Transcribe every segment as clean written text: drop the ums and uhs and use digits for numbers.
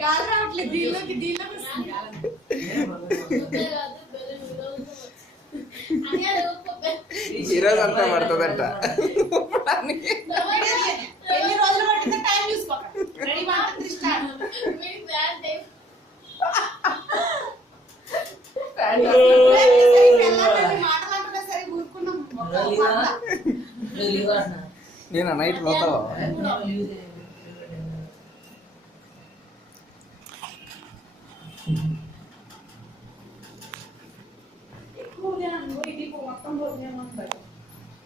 గాలి రావట్లేదు దీనిలోకి ఈరోజు అంతా పడుతుందంట. ఎన్ని రోజులు పడుతుందో టైం చూసుకోకండి. Ready 1 2 3 start. మాటలంటే సరే ఊరుకున్నాం. నేను నైట్ పోతావా? ఇది మొత్తం భోజనం అంటారు.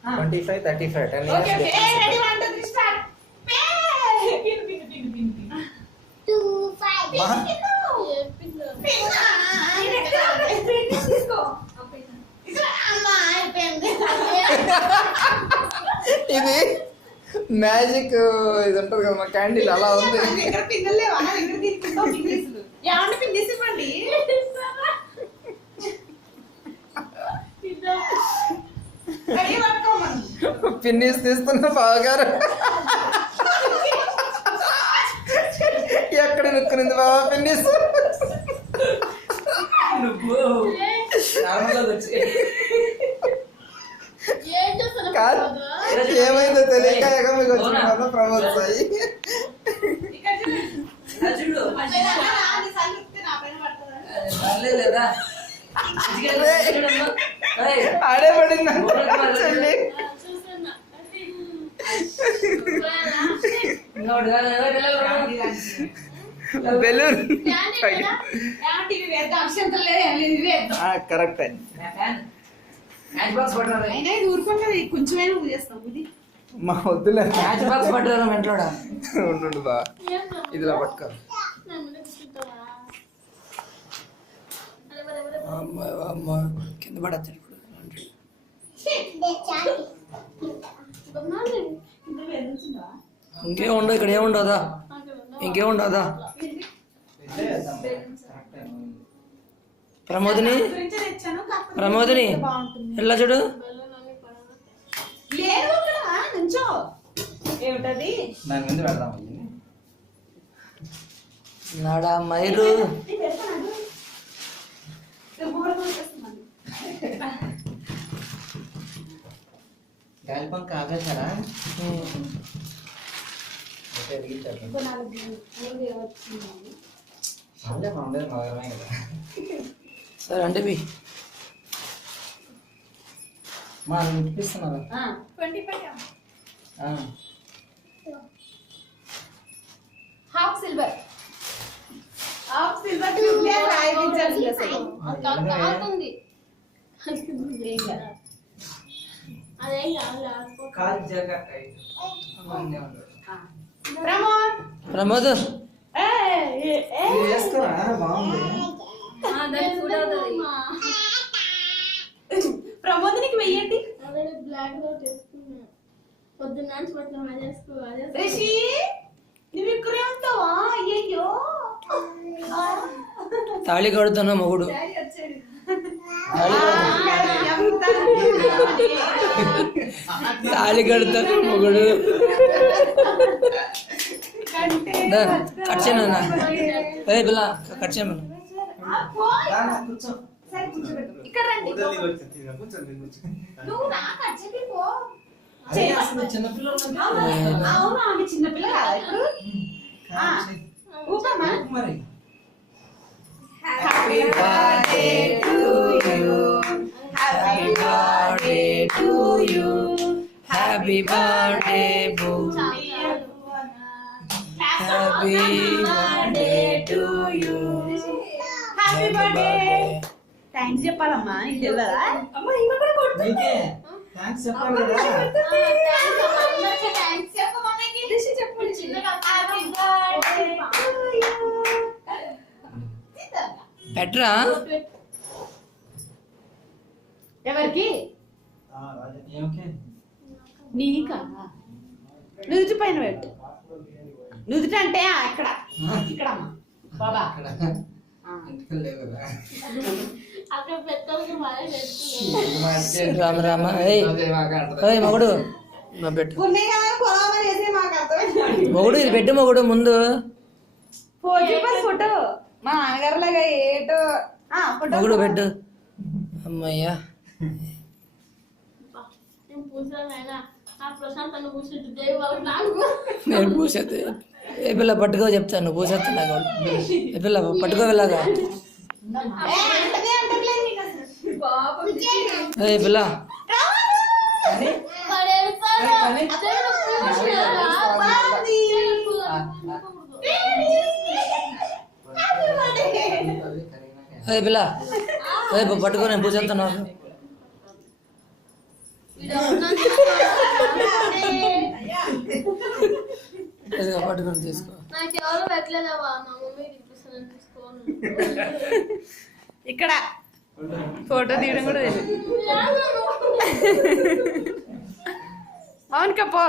25 35 10 okay okay ready 1 2 3 start. Pin 2 5 ఇది మ్యాజిక్ ఇది ఉంటుంది కదా క్యాండిల్ అలా ఉంది. పిన్నిస్ తీస్తున్న బావగారు ఎక్కడ నుక్కునింది బాబా పిన్నిస్? కాదు ఏమైందో తెలియక మీకు వచ్చిన కదా ప్రమోద్ సాయి. ఆడే పడింది చెల్లి. Balloon correct. కొంచెమైనా చేస్తాం ఇది మా వద్దులే. మ్యాచ్ బాక్స్ పట్టారు వెంటోడా ఉండు బా ఇదిలా పట్టుకో. కింద పడతాడు ఇప్పుడు. ఇంకేముండదు ఇక్కడ, ఏముండదా ఇంకేముండదా? ప్రమోదిని ఎలా చూడు. దాని ముందు పెడదాం. నాడా మైరు గాలి పంక ఆపేశారా? సరే అంటే బి మా వినిపిస్తున్నారు. 25 హాఫ్ సిల్వర్ అవుతుంది. ప్రమోద్ ప్రమోదనికి వెయ్యండి. రిషి నువ్వు ఇక్కడే ఉంటావా? అయ్యో తాళి కడుతున్నా మొగుడు. తాళి కడుతున్నా మొగుడు. కట్ చేయను అదే పిల్ల కట్ చేయమను. ఇక్కడ రండి. నువ్వు నా కచ్చకి పో. అవును ఆమె చిన్నపిల్ల కాదా ఇప్పుడు? ఊపమ్మా. Happy birthday to you, happy birthday to you, happy birthday boo, happy birthday to you, happy birthday. Thanks చెప్పాలమ్మా. ఇది తెలియదా? అమ్మా ఇంకా కూడా కొట్టు. థ్యాంక్స్ చెప్పాలి కదా. థ్యాంక్స్ చెప్పమన్నకి రిషి చెప్పండి. Happy birthday to you. Petra ఎవరికి? నీకా? నుదుటి పైన పెట్టు. నుదుటి అంటే ఇక్కడ ఇక్కడమ్మా బాబా. రామ రామ మొగుడు పెట్టు. మొగుడు ఇది పెట్టు మొగుడు ముందు. ఫోటో మా నాన్నగారు లాగా ఏటో ఫోటో మొగుడు పెట్టు. అమ్మయ్యా నేను పూసేది ఏ పిల్ల పట్టుకో చెప్తాను పూసేస్తా నాకు ఏ పిల్ల పట్టుకో వెళ్ళాగా ఏ పిల్ల ఏ పిల్ల ఏ పట్టుకో నేను పూసేస్తాను పట్టుకొని తీసుకో ఇక్కడ ఫోటో తీయడం కూడా తెలియదు అవును కప్పో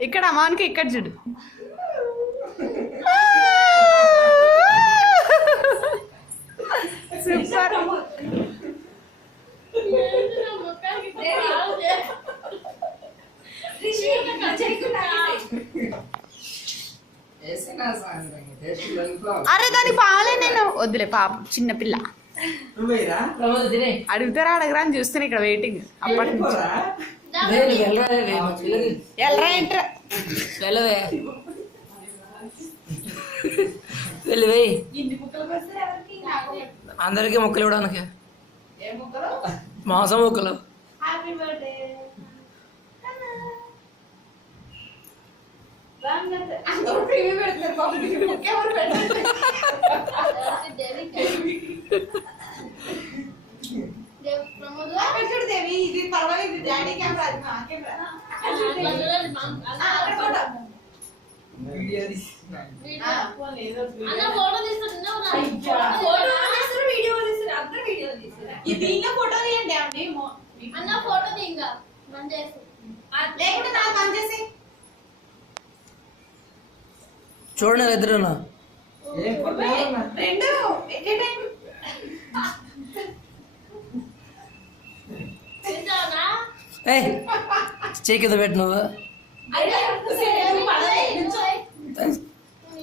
ఇక్కడ అమ్మానికి ఇక్కడ చూడు సూపర్ అరే దాని పాలే నేను వద్దులే పాప చిన్నపిల్ల అడుగుతారా అడగరా అని చూస్తాను ఇక్కడ వెయిటింగ్ అప్పటి నుంచి ఎల్రా ఏంట్రా వెళ్ళివే అందరికీ మొక్కలు ఇవ్వడానికి మాంసం మొక్కలు ఇది పర్వాలేదు డాడీ కెమెరా దీంట్లో ఫోటో తీయండి అన్న ఫోటో తీయంగా లేకుంటే నాకు బంద్ చేసి చూడండి ఇద్దరు రెండు చేయి కింద పెట్టు నువ్వు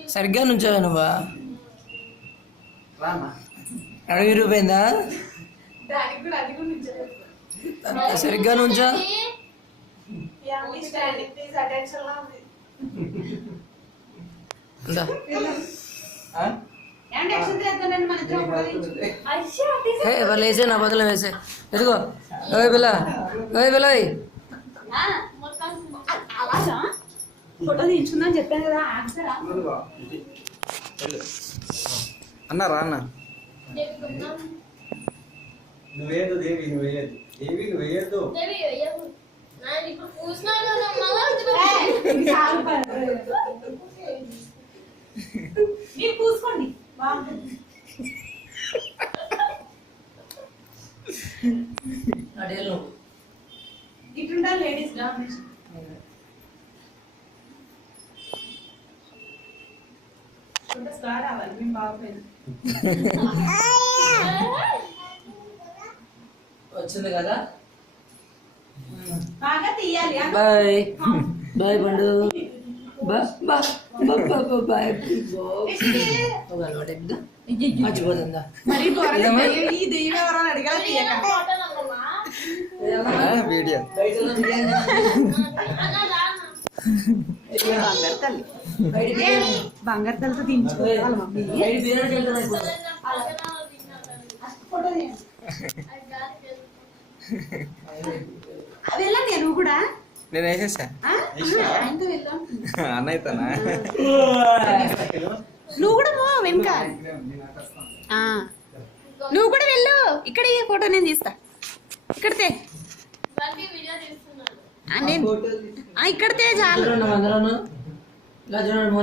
సరిగ్గా నుంచావా నువ్వా అడుగు రూపాయిందా సరిగ్గా నుంచా వాళ్ళు వేసే నా బదులు వేసే ఎదుగో ఓయ్ పిల్ల ఓయ్ పిల్ల ఫోటో తీయించుకుందని చెప్పాను కదా అన్నారా అన్న నువ్వేదు దేవి నువ్వేయదు దేవి నువ్వేయద్దు మీరు పూసుకోండి ఇట్లుంటారు లేడీస్ స్టార్ అవ్వాలి మేము బాగుపోయింది వచ్చింది కదా బాగా తీయాలి బాయ్ బాయ్ పండు మర్చిపోతుందా మరి త్వరగా ఈ దెయ్యం ఎవరైనా అడిగారు తీయకండి వీడియో బంగారు తల్లి బంగారు తల్లితో దించుకోవాలి మమ్మీ ఫోటో వెళ్ళండి నువ్వు కూడా నేను వేసేసా ఆయనతో వెళ్దాం అన్నయ్యతోనా నువ్వు కూడా వెనుక నువ్వు కూడా వెళ్ళు ఇక్కడ ఈ ఫోటో నేను తీస్తా ఇక్కడితే నేను ఇక్కడితే చాలు అందరూ